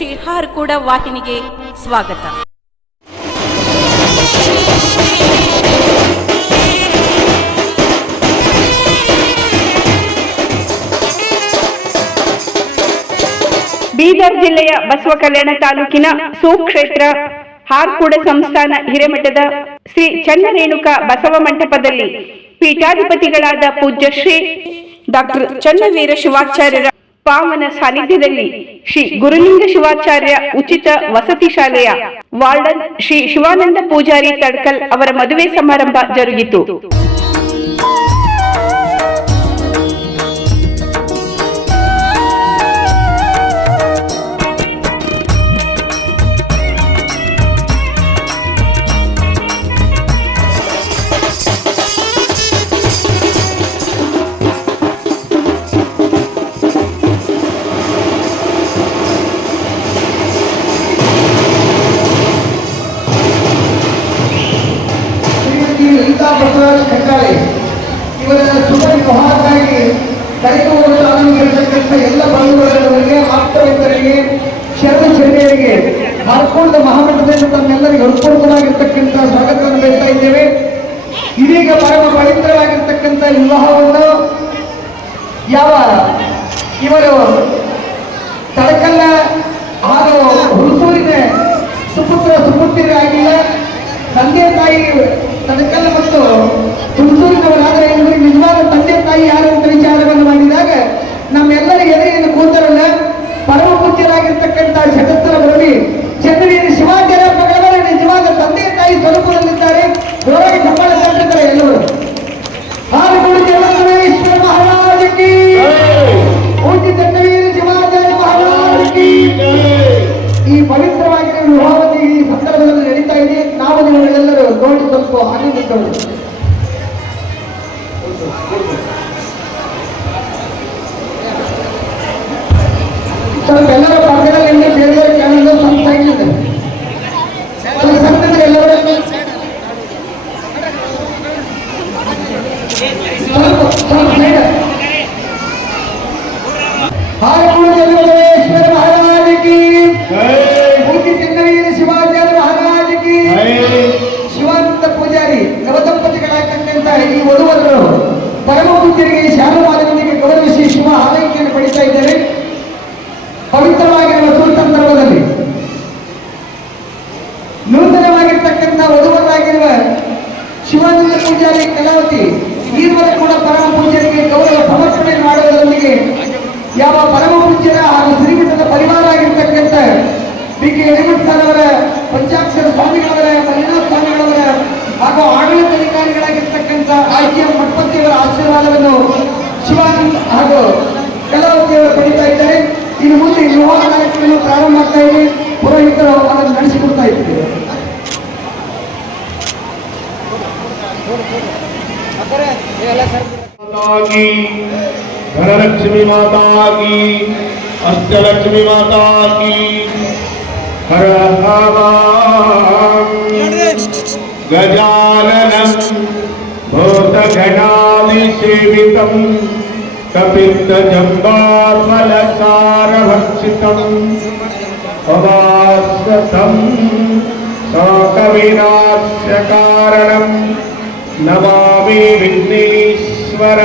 ಶ್ರೀ ಹಾರ್ಕೂಡ ವಾಹಿನಿಗೆ ಸ್ವಾಗತ. ಬೀದರ್ ಜಿಲ್ಲೆಯ ಬಸವ ಕಲ್ಯಾಣ ತಾಲೂಕಿನ ಸುಕ್ಷೇತ್ರ ಹಾರ್ಕೂಡ ಸಂಸ್ಥಾನ ಹಿರೇಮಠದ ಶ್ರೀ ಚನ್ನರೇಣುಕ ಬಸವ ಮಂಟಪದಲ್ಲಿ ಪೀಠಾಧಿಪತಿಗಳಾದ ಪೂಜ್ಯ ಶ್ರೀ ಡಾಕ್ಟರ್ ಚನ್ನವೀರ ಶಿವಾಚಾರ್ಯರ ಪಾವನ ಸಾನ್ನಿಧ್ಯದಲ್ಲಿ ಶ್ರೀ ಗುರುಲಿಂಗ ಶಿವಾಚಾರ್ಯ ಉಚಿತ ವಸತಿ ಶಾಲೆಯ ವಾರ್ಡನ್ ಶ್ರೀ ಶಿವಾನಂದ ಪೂಜಾರಿ ತಡ್ಕಲ್ ಅವರ ಮದುವೆ ಸಮಾರಂಭ ಜರುಗಿತು. ಇವರು ತಡಕಲ್ಲ ಹಾಗೂ ಹುಣಸೂರಿನ ಸುಪುತ್ರ ಸುಪುತ್ರಿಯರಾಗಿಲ್ಲ ತಂದೆ ತಾಯಿ ತಡಕಲ್ಲ ಮತ್ತು ಹುಣಸೂರಿನವರಾದರೆ ಇವರು ನಿಜವಾದ ತಂದೆ ತಾಯಿ ಯಾರು ಅಂತ ವಿಚಾರವನ್ನು ಮಾಡಿದಾಗ ನಮ್ಮೆಲ್ಲರ ಎದುರಿನ ಕೂತರಲ್ಲ ಪರಮ ಪೂಜ್ಯರಾಗಿರ್ತಕ್ಕಂಥ ಜಗತ್ತರ ಬರಲಿ ಚಂದ್ರವೀರ ಶಿವಾಚಾರ್ಯ ನಿಜವಾದ ತಂದೆ ತಾಯಿ ಸ್ವರೂಪದಲ್ಲಿದ್ದಾರೆ. ಜೋರಾಗಿ పో అని ఉంటాడు ఇక్కడ వెళ్ళడం ಬಿ ಕೆ ಯಡಿಯೂರಪ್ಪ ಸರ್ ಅವರ, ಪಂಚಾಕ್ಷರ ಸ್ವಾಮಿಗಳವರ ಮಲ್ಲಿನಾಥ ಸ್ವಾಮಿಗಳವರ ಹಾಗೂ ಆಡಳಿತಾಧಿಕಾರಿಗಳಾಗಿರ್ತಕ್ಕಂಥ ಆರ್ ಕೆ ಎಂ ಮಠಪತಿಯವರ ಆಶೀರ್ವಾದವನ್ನು ಶಿವಾನಂದ್ ಹಾಗೂ ಕಲಾವತಿಯವರು ಪಡೀತಾ ಇದ್ದಾರೆ. ಇನ್ನು ಮುಂದೆ ಯುವ ನಾಯಕರನ್ನು ಪ್ರಾರಂಭ ಮಾಡ್ತಾ ಇದ್ದೀವಿ. ಪುರೋಹಿತರು ಅದನ್ನು ನಡೆಸಿಕೊಡ್ತಾ ಇದ್ದೀವಿ. ಧನಲಕ್ಷ್ಮಿ ಮಾತಾ ಕಿ ಅಷ್ಟಲಕ್ಷ್ಮಿ ಮಾತಾ गजाननं भूतघटादिसेवितं कपित्तजम्बाफलसारभक्षितं भवास्वतं शोकविनाश्यकारणं नमामि विघ्नेश्वर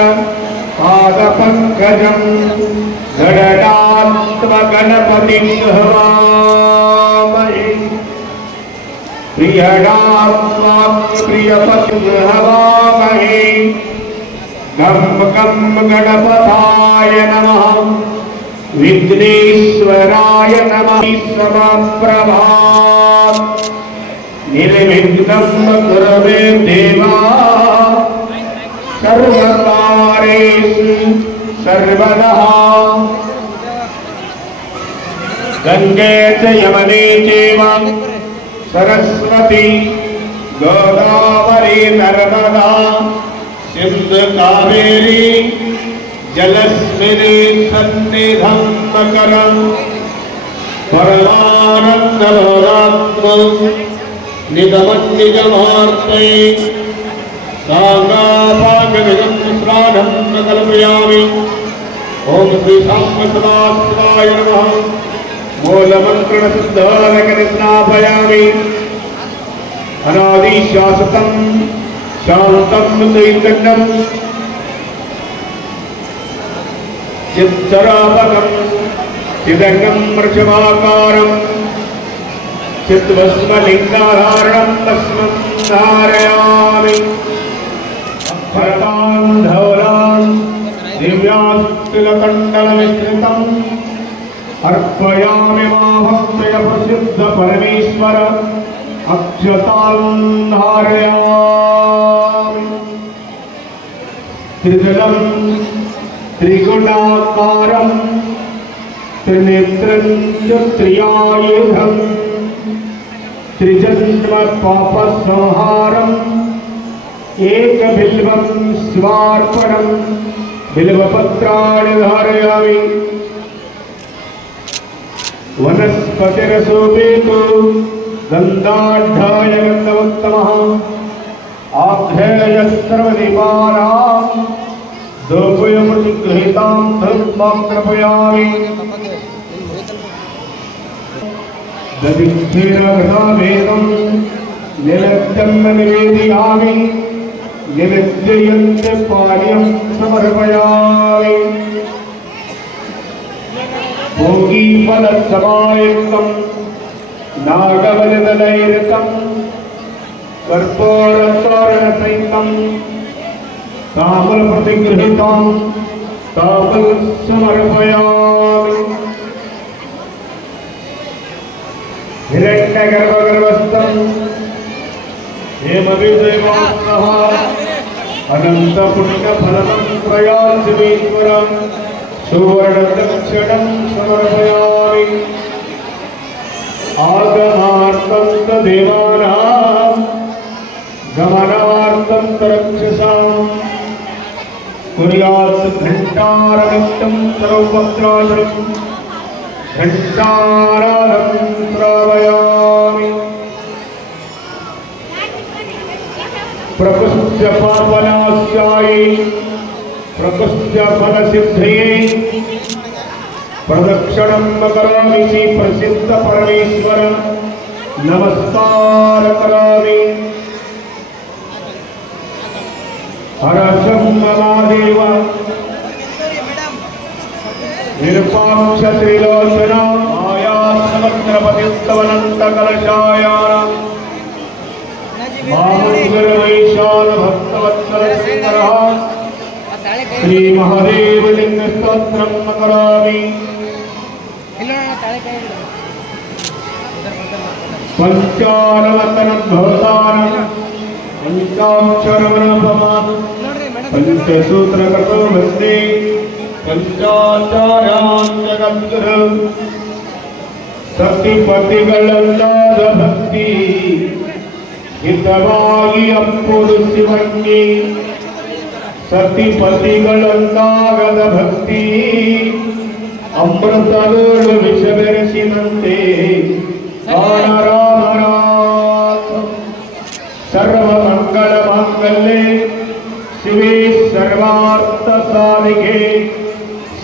प्रियणात्मा प्रियपतिं हवामहे गं गं गणपताय नमः विघ्नेश्वराय नमः समप्रभात् निर्विघ्नं कुरवे देवा सर्वकारेषु सर्वदः गङ्गे च यमने चैव सरस्वती गोदावरी नर्मदा, सिंधु कावेरी, जलस्मिनी सन्निधं मकरं, परमानन्दभोगात्मं निगमन्निगमार्ते साङ्गापाकविगं श्राद्धं न कल्पयामि ॐ श्रीसाम्बसदाय नमः। మూలమంత్రణాభయామి అనాది శాశ్వతం శాంతం దైకండం చిత్తరాపకం చిదంగం వృషభాకారం చిద్వస్మలింగాధారణం భస్మం ధారయామి. భరతాన్ ధౌరాన్ దివ్యాస్తులకండలమిశ్రితం अर्पयामि मा भक्तय प्रसिद्ध परमेश्वर अक्षतान् धारयामि त्रिदलं त्रिगुणाकारं त्रिनेत्रं च त्रियायुधम् त्रिजन्म पापसंहारम् एकबिल्वं स्वार्पणं बिल्वपत्राणि धारयामि वनस्पतिरसोपे तो गंधाढ़ाय गंधवत्तम आध्याय सर्वदीपानां दोपयमृतिगृहीतां धर्माक्रपयामि। दधिष्ठेनघटाभेदं निलज्जं न निवेदयामि निलज्जयन्त्य पार्यं समर्पयामि। भोगीफलसमायुक्तं नागबलिदलैरकं कर्पूरतोरणसहितं तामलप्रतिगृहीतां तामल समर्पयामि हिरण्यगर्भगर्भस्थं हेमविजयवासः अनन्तपुण्यफलनं प्रयासिमेश्वरं సువర్ణద్రక్షణం సమర్పయామి ఆగమార్థం తేవానాం గమనార్థం తరక్షసాం కుర్యాత్ ఘంటారవిత్తం సర్వపత్రాదరం ఘంటారాదం శ్రావయామి ప్రపంచ పాపనాశాయి प्रकृत्याफलसिद्धये प्रदक्षिणं करोमि श्री प्रसिद्धपरमेश्वर नमस्कार करोमि। हरसं ममादेव निरपाक्षत्रिलोचन आयासमग्रपतिस्तवनन्तकलशायानम् मामुग्रवैशालभक्तवत्सलसिंहः ശ്രീ മഹാദേവലിംഗ സ്തോത്രം നമരാമി. പഞ്ചാലവത്തനം ഭവതാനം പഞ്ചാക്ഷരമരണപമാനം പഞ്ചസൂത്രകൃതോ വന്ദേ. പഞ്ചാചാരാന്തകന്ധുര സതിപതികളല്ലാത ഭക്തി ഹിതമായി അപ്പൊരു ശിവന്യേ ಅಪ್ಪುದು ಭಕ್ತಿ. ಅಮೃತಗಳು ವಿಷ ಬೆರೆಸಿದಂತೆ ಮಂಗಳ ಮಾಂಗಲ್ಯೆ. ಶಿವೇ ಸರ್ವಾರ್ಥ ಸಾಧಿಕೆ.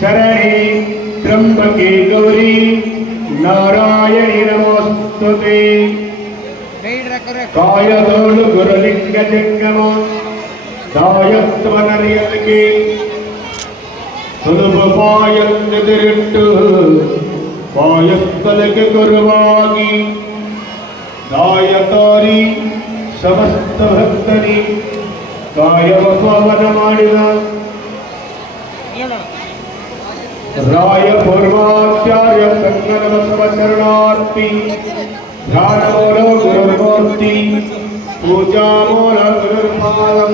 ಶರಣಿ ತ್ರಂಬಕೆ ಗೌರಿ. ನಾರಾಯಣಿ ನಮೋಸ್ತುತೆ. ಕಾಯದೋಳು ಗುರುಲಿಂಗ ಜಂಗಮ. ದಾಯತ್ವನರಿಯಲಿಗೆ ಸುಲಭ ಪಾಯಂದಿರಿಟ್ಟು ಪಾಯಸ್ಥಲಕ್ಕೆ ಗುರುವಾಗಿ ದಾಯತಾರಿ ಸಮಸ್ತ ಭಕ್ತನಿ ಕಾಯವ ಪಾವನ ಮಾಡಿದ ರಾಯ ಪೂರ್ವಾಚಾರ್ಯ ಸಂಗಮ ಬಸವ ಶರಣಾರ್ಥಿ ಧ್ಯಾನ ಮೂಲ ಗುರುಮೂರ್ತಿ ಪೂಜಾ ಮೂಲ ಗುರುರ್ಪಾದಂ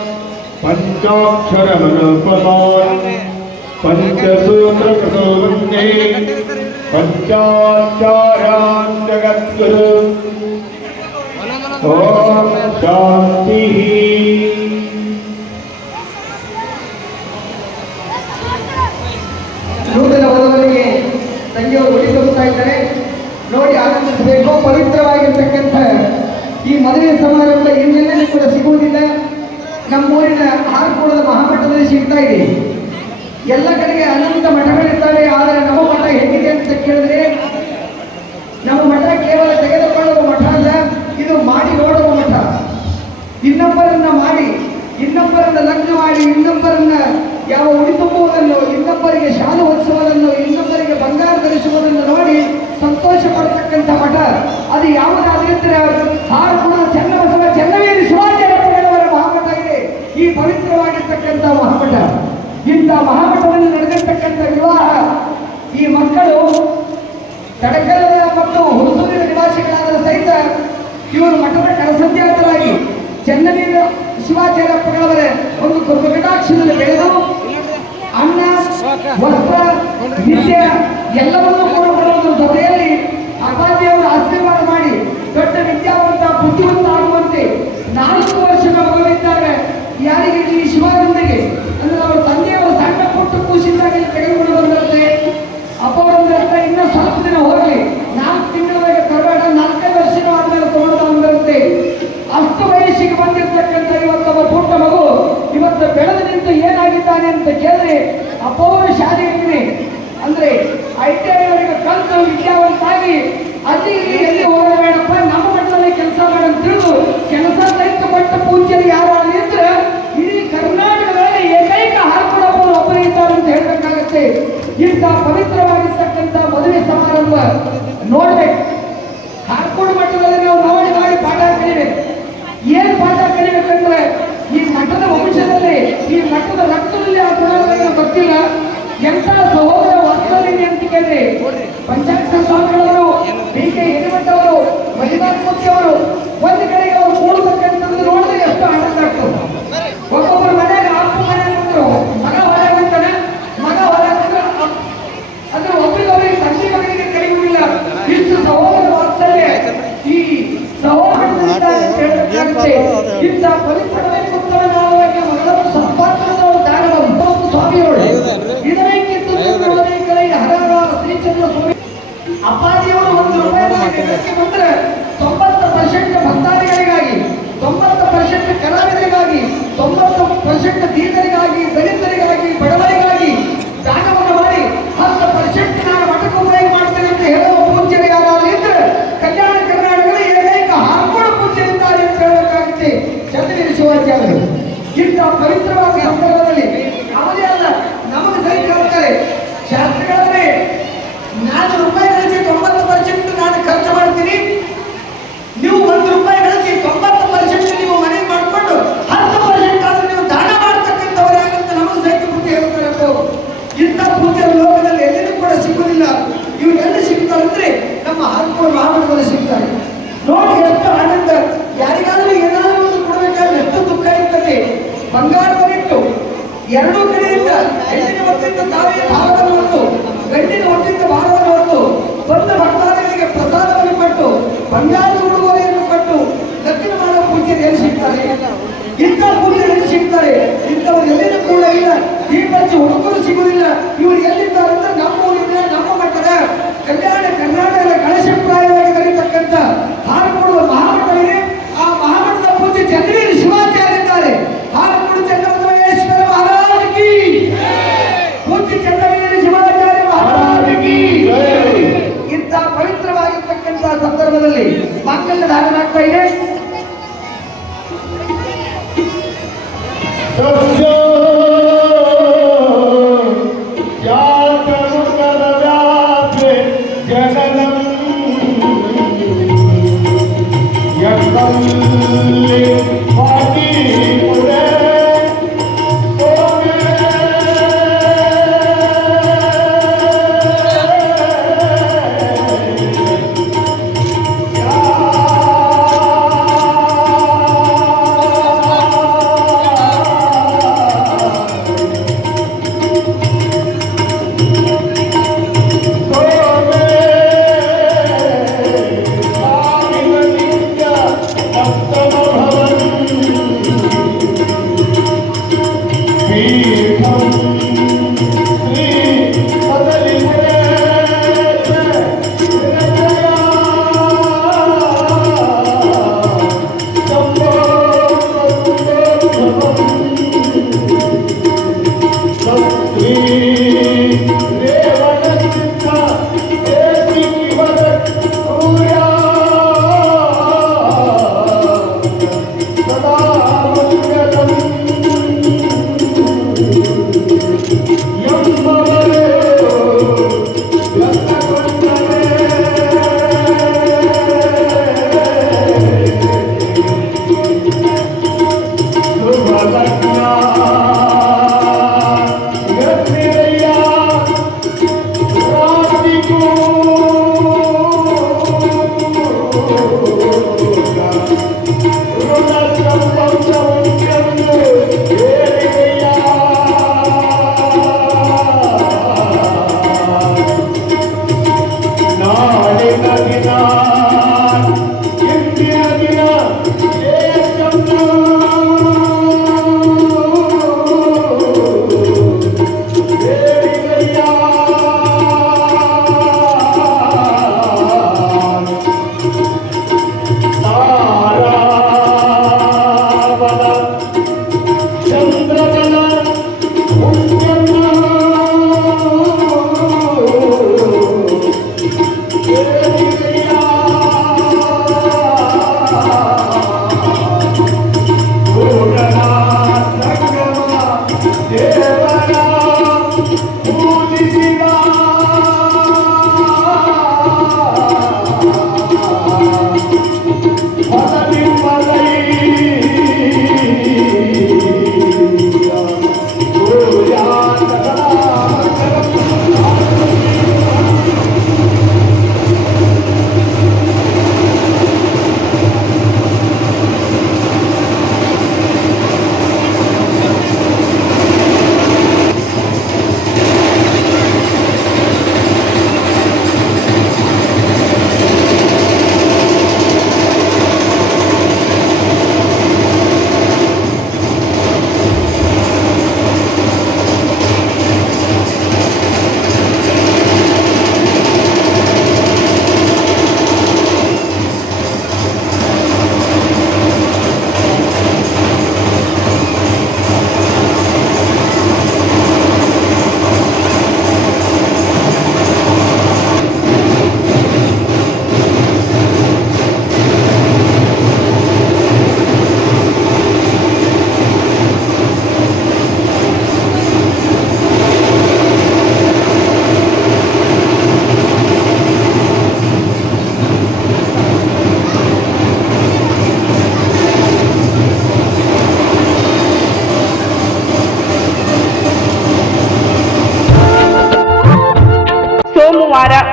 ಪಂಚಸೂತ್ರಕೃತೋ ವಂದೇ ಪಂಚಾಚಾರ್ಯಾನ್ ಜಗದ್ಗುರು. ಒಂದೊಂದೊಂದು ಓಂ ಶಾಂತಿ. ನೂತನ ಬದಲಿಗೆ ತಂಗಿಯವರು ಉಳಿಸುತ್ತಾ ಇದ್ದಾರೆ ನೋಡಿ ಆನಂದಿಸಬೇಕು, ಪವಿತ್ರವಾಗಿರ್ತಕ್ಕಂಥ ಈ ಮದುವೆ ಸಮಾರಂಭ ಇನ್ನೆಲ್ಲೂ ಕೂಡ ಸಿಗುವುದಿಲ್ಲ ಹಾರ್ಕೋಳದ ಮಹಾಮಠದಲ್ಲಿ ಸಿಗ್ತಾ ಇದೆ. ಎಲ್ಲ ಕಡೆಗೆ ಅನಂತ ಮಠಗಳಿರ್ತವೆ ಆದರೆ ನಮ್ಮ ಮಠ ಹೇಗಿದೆ ಅಂತ ಕೇಳಿದ್ರೆ, ನಮ್ಮ ಮಠ ಕೇವಲ ತೆಗೆದುಕೊಳ್ಳುವ ಮಠ ಅಲ್ಲ, ಇದು ಮಾಡಿ ನೋಡುವ ಮಠ. ಇನ್ನೊಬ್ಬರನ್ನ ಮಾಡಿ, ಇನ್ನೊಬ್ಬರನ್ನ ಲಗ್ನ ಮಾಡಿ, ಇನ್ನೊಬ್ಬರನ್ನ ಯಾವ ಉಳಿತುಂಬುವುದನ್ನು ಇನ್ನೊಬ್ಬರಿಗೆ ಶಾಲು ಹೊದಿಸುವುದನ್ನು ಇನ್ನೊಬ್ಬರಿಗೆ ಬಂಗಾರ ಧರಿಸುವುದನ್ನು ನೋಡಿ ಸಂತೋಷ ಪಡ್ತಕ್ಕಂಥ ಮಠ. ಅದು ಯಾವುದಾದ್ರೆ ಹಾರ್ಕುಣ ಚನ್ನಬಸವ ಚೆನ್ನವೀರಿ ಶಿವಾಚಾರ್ಯಪ್ಪನವರ ಮಹಾಮಠ ಇದೆ ಈ ಪವಿತ್ರವಾಗಿರ್ತಕ್ಕಂಥ ಮಹಾಮಠ ಇಂಥ ಮಹಾಮಠದಲ್ಲಿ ನಡೆದಿರ್ತಕ್ಕಂಥ ವಿವಾಹ ಈ ಮಕ್ಕಳು ತಡಕರದ ಮತ್ತು ಹುಣಸೂರಿನ ನಿವಾಸಿಗಳಾದ ಸಹಿತ ಇವರು ಮಠದ ಕರಸಂಧ್ಯಾತರಾಗಿ ಚನ್ನವೀರ ಶಿವಾಚಾರ್ಯಪ್ಪಗಳವರ ಒಂದು ಕೃತಕಟಾಕ್ಷದಲ್ಲಿ ಬೆಳೆದು ಅನ್ನ, ವಸ್ತ್ರ ವಿದ್ಯೆ ಎಲ್ಲವನ್ನೂ ಕೂಡ ಕೊಡುವುದರ ಜೊತೆಯಲ್ಲಿ ಅಪ್ಪಾಜಿಯವರು ಆಶೀರ್ವಾದ ಮಾಡಿ ದೊಡ್ಡ ವಿದ್ಯಾವಂತ ಬುದ್ಧಿವಂತ ಆಗುವಂತೆ ನಾಲ್ಕು ವರ್ಷದ ಮಗುವಿದ್ದಾಗ ಯಾರಿಗೆ ಈ ಶಿವಾನಂದಗೆ ಅಂದ್ರೆ ಅವರ ತಂದೆಯವರು ಸಣ್ಣ ಪುಟ್ಟ ಕೂಸಿದ್ದಾಗ ಇಲ್ಲಿ ತೆಗೆದುಕೊಂಡು ಬಂದಿರುತ್ತೆ ಅಪ್ಪವರಂದ್ರೆ ಇನ್ನೂ ಸ್ವಲ್ಪ ದಿನ ಹೋಗಲಿ ನಾಲ್ಕು ತಿಂಗಳವರೆಗೆ ತರಬೇಡ ನಾಲ್ಕೈದು ವರ್ಷ ಆದ್ಮೇಲೆ ತಗೊಂಡು ಬಂದಿರುತ್ತೆ ಅಷ್ಟು ವಯಸ್ಸಿಗೆ ಬಂದಿರತಕ್ಕಂಥ ಇವತ್ತೊಬ್ಬ ಪುಟ್ಟ ಮಗು ಇವತ್ತು ಬೆಳೆದು ನಿಂತು ಏನಾಗಿದ್ದಾನೆ ಅಂತ ಕೇಳಿದ್ರೆ ಅಪ್ಪವರು ಶಾಲೆಯಲ್ಲಿ ಅಂದ್ರೆ ಐ ಟಿ ಐ ಅವರಿಗೆ ಕಲಿತು ವಿದ್ಯಾವಂತಾಗಿ ಅಲ್ಲಿ ಇಲ್ಲಿ ಎಲ್ಲಿ ಹೋಗಬೇಡಪ್ಪ ನಮ್ಮ ಮಟ್ಟದಲ್ಲಿ ಕೆಲಸ ಮಾಡಂತ ತಿಳಿದು ಕೆಲಸ ಸಹಿತ ಪಟ್ಟ ಪೂಜೆಯಲ್ಲಿ ಯಾರು ಇದ್ರೆ ಇಡೀ ಕರ್ನಾಟಕದಲ್ಲಿ ಏಕೈಕ ಹಾರ್ಪಡಪ್ಪರು ಒಬ್ಬರು ಇದ್ದಾರೆ ಅಂತ ಹೇಳ್ಬೇಕಾಗತ್ತೆ. ಇಂಥ ಪವಿತ್ರವಾಗಿರ್ತಕ್ಕಂಥ ಸಮಾರಂಭ ನೋಡ್ಬೇಕು ಕಾರ್ಕೋಡ್ ಮಟ್ಟದಲ್ಲಿ ನಾವು ನೋಡಿ ಮಾಡಿ ಪಾಠ ಕಲಿಬೇಕು. ಏನ್ ಪಾಠ ಕಲಿಬೇಕಂದ್ರೆ ಈ ಮಠದ ವಂಶದಲ್ಲಿ, ಈ ಮಠದ ರಕ್ತದಲ್ಲಿ ಆ ಗುಣಗಳನ್ನು ಗೊತ್ತಿಲ್ಲ ಎಂತ ಸಹೋದರ ವರ್ಗದಲ್ಲಿ ಅಂತ ಕೇಳಿ ಪಂಚಾಯತ್ ಸ್ವಾಮಿಗಳವರು ಡಿ ಕೆ ಮಹಿಳಾ ಸೌಖ್ಯವರು ಅವರು, ಒಂದು ಕಡೆಗೆ ಅವರು ಕೂಡಬೇಕಂತಂದು ನೋಡಿದ್ರೆ ಎಷ್ಟು ಆನಂದ ಆಗ್ತದೆ ಒಬ್ಬೊಬ್ಬರ ಮನೆಯಾಗ ಅಪ್ಪ ಮನೆಯಾಗ ಬಂದ್ರು ಮಗ ಹೊರಗೆ ಹೋಗ್ತಾನೆ ಮಗ ಹೊರಗೆ ಬಂದ್ರೆ ಅಪ್ಪ ಅಂದ್ರೆ ಒಬ್ಬರಿಗೊಬ್ಬರಿಗೆ ತಂದೆ ಮಗನಿಗೆ ಕಡಿಮೆಯಿಲ್ಲ ಇಷ್ಟು ಸಹೋದರ ವಾತ್ಸಲ್ಯ ಈ ಸಹೋದರ ಇಂಥ ಪವಿತ್ರವಾಗಿ ಉತ್ತಮನಾದವಾಗಿ ಮಗಳನ್ನು ದಾನವರು ಸ್ವಾಮಿಯವರು? ಇದಕ್ಕಿಂತ ಕೈ ಹರರ ಶ್ರೀಚಂದ್ರ ಸ್ವಾಮಿ. ಅಪ್ಪಾಜಿಯವರು ಒಂದು ರೂಪಾಯಿ ಬಂದರೆ ತೊಂಬತ್ತು ಪರ್ಸೆಂಟ್ ಭಕ್ತಾದಿಗಳಿಗಾಗಿ ತೊಂಬತ್ತು ಪರ್ಸೆಂಟ್ ಕಲಾವಿದರಿಗಾಗಿ ತೊಂಬತ್ತು ಪರ್ಸೆಂಟ್ ದೀನರಿಗಾಗಿ ದಲಿತರಿಗಾಗಿ ಬಡವರಿಗಾಗಿ ದಾನವನ್ನು ಮಾಡಿ ಹತ್ತು ಪರ್ಸೆಂಟ್ ನಾನು ಮಠಕ್ಕೆ ಉಪಯೋಗ ಮಾಡ್ತೇನೆ ಅಂತ ಹೇಳುವ ಪೂಜ್ಯರು ಯಾರಾದ್ರೂ ಇದ್ರೆ ಕಲ್ಯಾಣ ಕರ್ನಾಟಕದ ಏಕೈಕ ಹಾರ್ಕೊಂಡು ಪೂಜ್ಯರಿದ್ದಾರೆ ಅಂತ ಹೇಳಬೇಕಾಗುತ್ತೆ ಚಂದ್ರಗಿರಿ ಶಿವಾಚಾರ್ಯರು ಇಂಥ ಪವಿತ್ರವಾದ ಸಂದರ್ಭದಲ್ಲಿ ಅವರೇ ಅಲ್ಲ ನಮಗೆ ಸಹಿತ ಹೇಳ್ತಾರೆ ಶಾಸ್ತ್ರಿಗಳವರೇ ನಾನು ರೂಪಾಯಿ ಗಳಿಸಿ ತೊಂಬತ್ತು ಪರ್ಸೆಂಟ್ ನಾನು ಖರ್ಚು ಮಾಡ್ತೀನಿ ನೀವು ಒಂದು ರೂಪಾಯಿ ಗಳಿಸಿ ತೊಂಬತ್ತು ಪರ್ಸೆಂಟ್ ನೀವು ಮನೆ ಮಾಡಿಕೊಂಡು ಹತ್ತು ಪರ್ಸೆಂಟ್ ಆದ್ರೆ ನೀವು ದಾನ ಮಾಡ್ತಕ್ಕಂಥವರಾಗಂತ ನಮಗೆ ಸಹಿತ ಬುದ್ಧಿ ಹೇಳ್ತಾರೆ ಅವರು. ಇಂಥ ಪೂಜ್ಯರು ಲೋಕದಲ್ಲಿ ಎಲ್ಲಿಯೂ ಕೂಡ ಸಿಗುವುದಿಲ್ಲ ಇವ್ರು ಎಲ್ಲಿ ಸಿಗ್ತಾರಂದ್ರೆ ನಮ್ಮ ಹಾರ್ಕೋಡ್ ಮಹಾಮಠದಲ್ಲಿ ಸಿಗ್ತಾರೆ. ನೋಡಿ ಎಷ್ಟು ಆನಂದ. ಯಾರಿಗಾದ್ರೂ ಏನಾದರೂ ಒಂದು ಕೊಡಬೇಕಾದ್ರೆ ಎಷ್ಟು ದುಃಖ ಇರ್ತದೆ. ಬಂಗಾರವನ್ನಿಟ್ಟು ಎರಡೂ ಕಡೆಯಿಂದ ಹೆಣ್ಣಿನ ಹೊತ್ತಿದ್ದ ತಾವೇ ಭಾರವನ್ನು ಹೊತ್ತು, ಗಂಡಿನ ಹೊತ್ತಿದ್ದ ಭಾರವನ್ನು ಹೊತ್ತು, ಬಂದ ಭಕ್ತಾದಿಗಳಿಗೆ ಪ್ರಸಾದವನ್ನು ಕೊಟ್ಟು, ಬಂಗಾರದ ಉಡುಗೊರೆಯನ್ನು ಕೊಟ್ಟು ದಕ್ಷಿಣ ಮಾಡ ಪೂಜೆ ಎಲ್ಲಿ ಸಿಗ್ತಾರೆ? ಇಂಥ ಪೂಜೆ ಎಲ್ಲಿ ಸಿಗ್ತಾರೆ? ಇಂಥವ್ರು ಎಲ್ಲಿನೂ ಕೂಡ ಇಲ್ಲ. ಈ ಪಂಚ ಹುಡುಗರು ಸಿಗುವುದಿಲ್ಲ. ಇವರು ಎಲ್ಲಿದ್ದಾರೆ ಅಂದ್ರೆ ನಮ್ಮ ಊರಿನ ನಮ್ಮ ಮಠದ ಕಲ್ಯಾಣ ಕರ್ನಾಟಕದ ಕಳಶಪ್ರಾಯವಾಗಿ ಕರೀತಕ್ಕಂಥ ಹಾರಕೊಡುವ ಮಹಾಮಠವಿದೆ ಆ ಮಹಾಮಠದ ಪೂಜ್ಯ ಚಂದ್ರವೀರ ಶಿವಾಚಾರ್ಯ ಇದ್ದಾರೆ. ಹಾರಕೊಡು ಚಂದ್ರಮೇಶ್ವರ ಮಹಾರಾಜ ಕಿ ಪೂಜ್ಯ ಚಂದ್ರವೀರ ಶಿವಾಚಾರ್ಯ ಮಹಾರಾಜ ಕಿ ಇಂಥ ಪವಿತ್ರವಾಗಿರ್ತಕ್ಕಂಥ ಸಂದರ್ಭದಲ್ಲಿ ಮಾಂಗಲ್ಯ ಧಾರಣ ಆಗ್ತಾ ಇದೆ.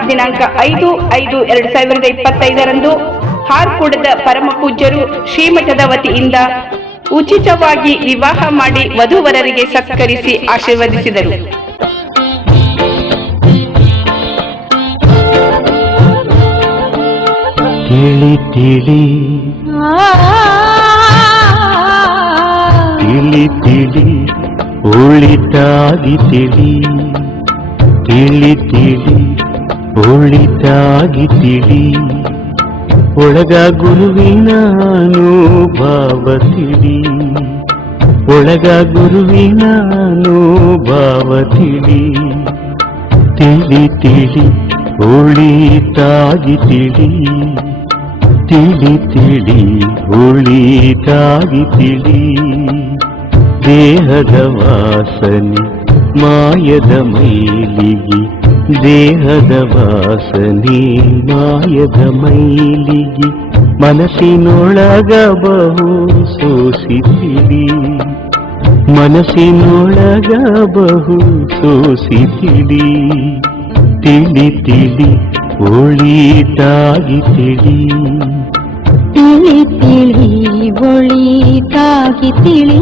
ದಿನಾಂಕ ಐದು ಐದು ಎರಡು ಸಾವಿರದ ಇಪ್ಪತ್ತೈದರಂದು ಹಾರ್ಕೂಡದ ಪರಮ ಪೂಜ್ಯರು ಶ್ರೀಮಠದ ವತಿಯಿಂದ ಉಚಿತವಾಗಿ ವಿವಾಹ ಮಾಡಿ ವಧುವರರಿಗೆ ಸತ್ಕರಿಸಿ ಆಶೀರ್ವದಿಸಿದರು. ತಿಳಿ ತಿಳಿ. ತಿಳಿ ತಿಳಿ, ಉಳಿತಾಗಿ ತಿಳಿ. ತಿಳಿ ತಿಳಿ. ಒಳಿತಾಗಿ ತಿಳಿ ಒಳಗ ಗುರುವಿನ ಅನುಭವ ತಿಳಿ ಒಳಗ ಗುರುವಿನ ಅನುಭವ ತಿಳಿ ತಿಳಿ ತಿಳಿ ಒಳಿತಾಗಿ ತಿಳಿ ತಿಳಿ ತಿಳಿ ಒಳಿತಾಗಿ ತಿಳಿ ದೇಹದ ವಾಸನೆ ಮಾಯದ ಮೈಲಿಗೆ ದೇಹದ ವಾಸನೆ ಮಾಯದ ಮೈಲಿಗೆ ಮನಸ್ಸಿನೊಳಗ ಬಹು ಸೋಸಿತಿಳಿ ಮನಸ್ಸಿನೊಳಗ ಬಹು ಸೋಸಿತಿಳಿ ತಿಳಿ ತಿಳಿ ಒಳಿತಾಗಿ ತಿಳಿ ತಿಳಿ ತಿಳಿ ಒಳಿತಾಗಿ ತಿಳಿ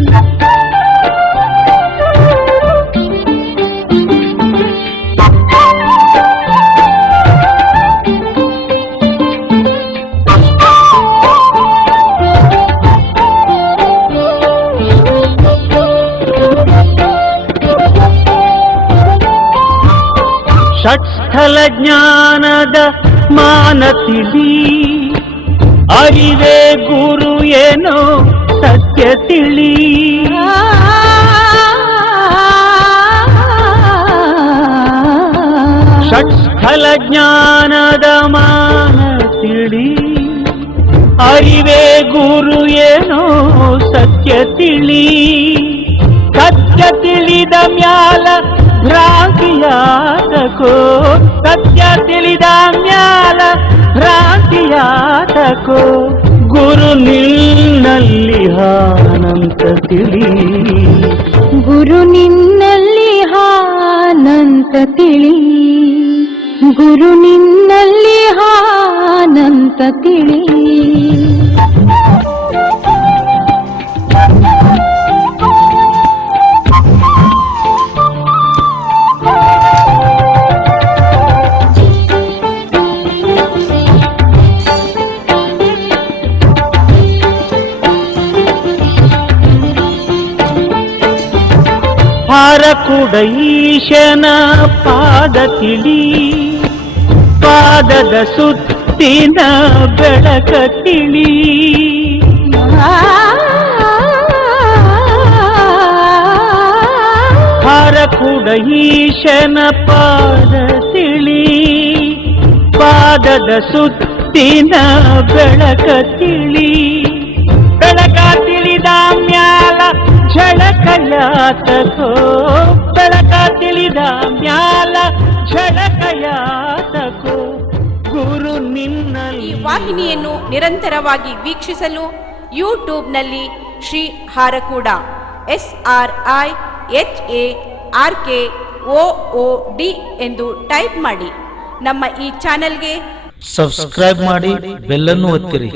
ಷಟ್ಸ್ಥಲ ಜ್ಞಾನದ ಮಾನ ತಿಳಿ ಅರಿವೆ ಗುರು ಏನೋ ಸತ್ಯ ತಿಳಿ. ಷಟ್ಸ್ಥಲ ಜ್ಞಾನದ ಮಾನ ತಿಳಿ ಅರಿವೆ ಗುರು ಏನೋ ಸತ್ಯ ತಿಳಿ. ತಿಳಿದ ಮ್ಯಾಲ ಭ್ರಾಂತಿಯಾದಕೋ, ಸತ್ಯ ತಿಳಿದ ಮ್ಯಾಲ ಭ್ರಾಂತಿಯಾದಕೋ, ಗುರು ನಿನ್ನಲ್ಲಿ ಹಾನಂತ ತಿಳಿ. ಗುರು ನಿನ್ನಲ್ಲಿ ಹಾನಂತ ತಿಳಿ. ಗುರು ನಿನ್ನಲ್ಲಿ ಹಾನಂತ ತಿಳಿ. ಹಾರಕುಡ ಈಶನ ಪಾದ ತಿಳಿ ಪಾದದ ಸುತ್ತಿನ ಬೆಳಕ ತಿಳಿ ಹಾರಕುಡ ಈಶನ ಪಾದ ತಿಳಿ ಪಾದದ ಸುತ್ತಿನ ಬೆಳಕ ತಿಳಿ ಬೆಳಕ ತಿಳಿದ ಮ್ಯಾಲ ಝಳಕಯಾತಕೋ ಬೆಳಕ ತಿಳಿದ ಮ್ಯಾಲ ಝಳಕಯಾತಕೋ ಗುರು ಈ ವಾಹಿನಿಯನ್ನು ನಿರಂತರವಾಗಿ ವೀಕ್ಷಿಸಲು ಯೂಟ್ಯೂಬ್ನಲ್ಲಿ Shri Harakuda S R I H A R K O O D ಎಂದು ಟೈಪ್ ಮಾಡಿ. ನಮ್ಮ ಈ ಚಾನೆಲ್ಗೆ ಸಬ್ಸ್ಕ್ರೈಬ್ ಮಾಡಿ ಬೆಲ್ಲನ್ನು ಒತ್ತಿರಿ.